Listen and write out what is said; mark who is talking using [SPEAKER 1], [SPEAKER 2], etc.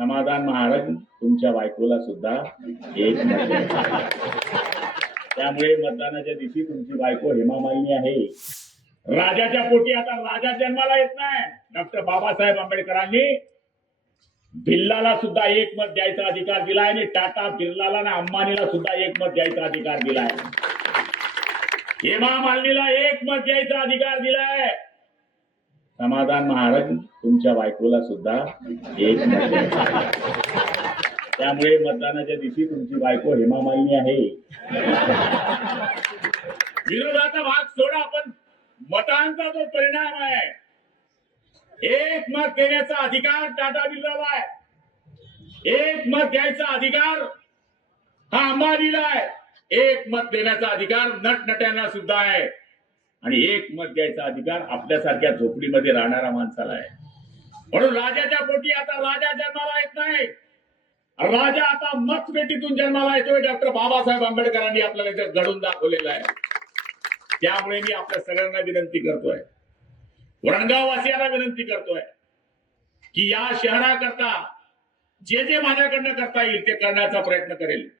[SPEAKER 1] समाधान महाराज तुमच्या बायकोला सुद्धा एक त्यामुळे मतदानाच्या दिवशी तुमची बायको हेमामालिनी आहे. राजाच्या पोटी आता राजा जन्माला येत नाही. डॉक्टर बाबासाहेब आंबेडकरांनी भिल्लाला सुद्धा एक मत द्यायचा अधिकार दिलाय आणि टाटा बिर्लाला आणि अंबानीला सुद्धा एक मत द्यायचा अधिकार दिलाय. हेमा मालिनीला एक मत द्यायचा अधिकार दिलाय. समाधान महाराज तुमच्या बायकोला सुद्धा एक त्यामुळे मतदानाच्या दिवशी तुमची बायको हेमामालिनी आहे. विरोधाचा भाग सोडा पण मतांचा जो परिणाम आहे एक मत देण्याचा अधिकार टाटा बिर्लाला आहे. एक मत द्यायचा अधिकार हा अंबानीला आहे. एक मत देण्याचा अधिकार नटनट्यांना सुद्धा आहे. आणि एक मत द्यायचा अधिकार आपल्यासारख्या झोपडीमध्ये राहणाऱ्या माणसाला आहे. म्हणून राजाच्या पोटी आता राजा जन्माला येत नाही. राजा आता मत पेटीतून जन्माला येतोय. डॉक्टर बाबासाहेब आंबेडकरांनी आपल्याला इथे घडून दाखवलेलं आहे. त्यामुळे मी आपल्या सगळ्यांना विनंती करतोय. वरणगाववासियांना विनंती करतोय की या शहराकरता जे जे माझ्याकडनं करता येईल ते करण्याचा प्रयत्न करेल.